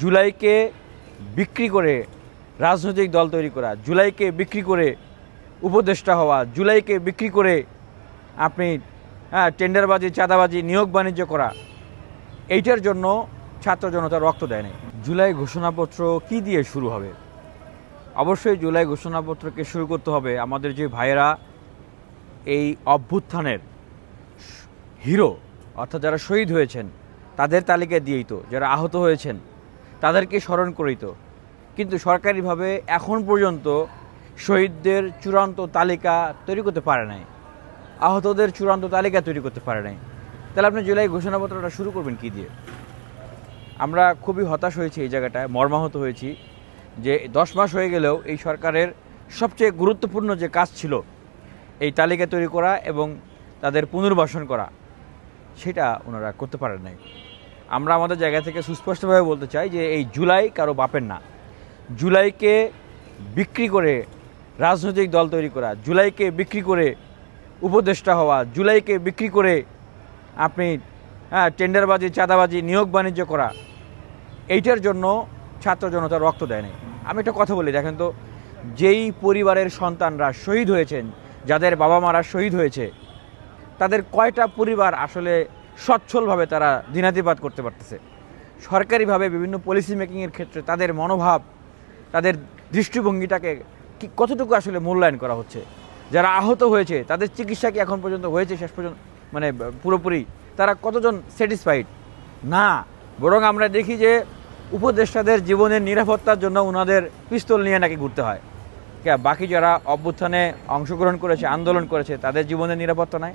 জুলাইকে বিক্রি করে রাজনৈতিক দল তৈরি করা, জুলাইকে বিক্রি করে উপদেষ্টা হওয়া, জুলাইকে বিক্রি করে আপনি টেন্ডারবাজি, চাঁদাবাজি, নিয়োগ বাণিজ্য করা, এইটার জন্য ছাত্র জনতা রক্ত দেয় নাই। জুলাই ঘোষণাপত্র কি দিয়ে শুরু হবে? অবশ্যই জুলাই ঘোষণাপত্রকে শুরু করতে হবে আমাদের যে ভাইয়েরা এই অভ্যুত্থানের হিরো, অর্থাৎ যারা শহীদ হয়েছেন তাদের তালিকা দিয়েই তো, যারা আহত হয়েছেন তাদেরকে স্মরণ করেই তো। কিন্তু সরকারিভাবে এখন পর্যন্ত শহীদদের চূড়ান্ত তালিকা তৈরি করতে পারে নাই, আহতদের চূড়ান্ত তালিকা তৈরি করতে পারে নাই। তাহলে আপনি জুলাই ঘোষণাপত্রটা শুরু করবেন কি দিয়ে? আমরা খুবই হতাশ হয়েছি এই জায়গাটায়, মর্মাহত হয়েছি যে 10 মাস হয়ে গেলেও এই সরকারের সবচেয়ে গুরুত্বপূর্ণ যে কাজ ছিল এই তালিকা তৈরি করা এবং তাদের পুনর্বাসন করা, সেটা ওনারা করতে পারেন নাই। আমরা আমাদের জায়গা থেকে সুস্পষ্টভাবে বলতে চাই যে এই জুলাই কারো বাপের না। জুলাইকে বিক্রি করে রাজনৈতিক দল তৈরি করা, জুলাইকে বিক্রি করে উপদেষ্টা হওয়া, জুলাইকে বিক্রি করে আপনি টেন্ডারবাজি, চাঁদাবাজি, নিয়োগ বাণিজ্য করা, এইটার জন্য ছাত্র জনতা রক্ত দেয় নাই। আমি একটা কথা বলি, দেখেন তো, যেই পরিবারের সন্তানরা শহীদ হয়েছেন, যাদের বাবা মারা শহীদ হয়েছে, তাদের কয়টা পরিবার আসলে সচ্ছলভাবে তারা দিনাতিপাত করতে পারতেছে? সরকারিভাবে বিভিন্ন পলিসি মেকিংয়ের ক্ষেত্রে তাদের মনোভাব, তাদের দৃষ্টিভঙ্গিটাকে কতটুকু আসলে মূল্যায়ন করা হচ্ছে? যারা আহত হয়েছে তাদের চিকিৎসা কি এখন পর্যন্ত হয়েছে শেষ পর্যন্ত, মানে পুরোপুরি তারা কতজন স্যাটিসফাইড? না, বরং আমরা দেখি যে উপদেষ্টাদের জীবনের নিরাপত্তার জন্য ওনাদের পিস্তল নিয়ে নাকি ঘুরতে হয়। বাকি যারা অভ্যুত্থানে অংশগ্রহণ করেছে, আন্দোলন করেছে, তাদের জীবনের নিরাপত্তা নাই।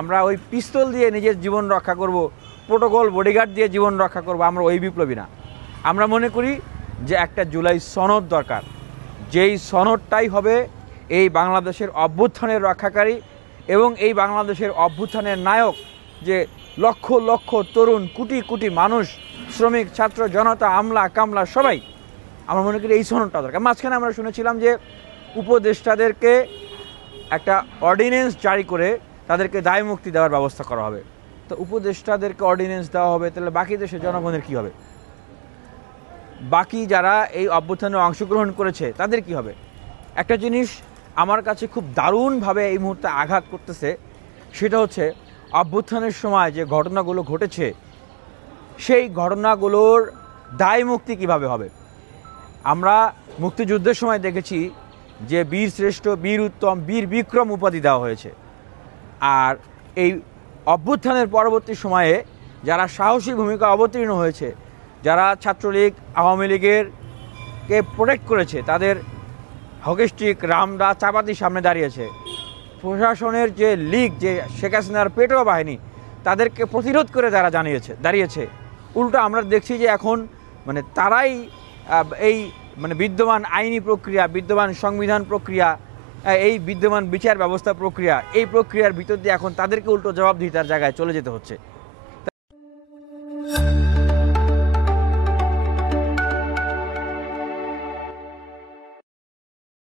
আমরা ওই পিস্তল দিয়ে নিজের জীবন রক্ষা করব, প্রোটোকল বডিগার্ড দিয়ে জীবন রক্ষা করব, আমরা ওই বিপ্লবী না। আমরা মনে করি যে একটা জুলাই সনদ দরকার, যেই সনদটাই হবে এই বাংলাদেশের অভ্যুত্থানের রক্ষাকারী এবং এই বাংলাদেশের অভ্যুত্থানের নায়ক, যে লক্ষ লক্ষ তরুণ, কোটি কোটি মানুষ, শ্রমিক, ছাত্র জনতা, আমলা কামলা সবাই, আমরা মনে করি এই সনদটা দরকার। মাঝখানে আমরা শুনেছিলাম যে উপদেষ্টাদেরকে একটা অর্ডিন্যান্স জারি করে তাদেরকে দায় মুক্তি দেওয়ার ব্যবস্থা করা হবে। তো উপদেষ্টাদেরকে অর্ডিন্যান্স দেওয়া হবে, তাহলে বাকি দেশের জনগণের কী হবে? বাকি যারা এই অভ্যুত্থানে অংশগ্রহণ করেছে তাদের কি হবে? একটা জিনিস আমার কাছে খুব দারুণভাবে এই মুহূর্তে আঘাত করতেছে, সেটা হচ্ছে অভ্যুত্থানের সময় যে ঘটনাগুলো ঘটেছে সেই ঘটনাগুলোর দায় মুক্তি কীভাবে হবে? আমরা মুক্তিযুদ্ধের সময় দেখেছি যে বীর শ্রেষ্ঠ, বীর উত্তম, বীর বিক্রম উপাধি দেওয়া হয়েছে। আর এই অভ্যুত্থানের পরবর্তী সময়ে যারা সাহসী ভূমিকা অবতীর্ণ হয়েছে, যারা ছাত্রলীগ, আওয়ামী লীগেরকে প্রোটেক্ট করেছে, তাদের হকিস্টিক, রামদা, চাপাতি সামনে দাঁড়িয়েছে, প্রশাসনের যে লীগ, যে শেখ হাসিনার পেটোয়া বাহিনী, তাদেরকে প্রতিরোধ করে যারা দাঁড়িয়েছে, উল্টো আমরা দেখছি যে এখন মানে তারাই এই মানে বিদ্যমান আইনি প্রক্রিয়া, বিদ্যমান সংবিধান প্রক্রিয়া, এই বিদ্যমান বিচার ব্যবস্থা প্রক্রিয়া, এই প্রক্রিয়ার ভিতর দিয়ে এখন তাদেরকে উল্টো জবাবদিহিতার জায়গায় চলে যেতে হচ্ছে।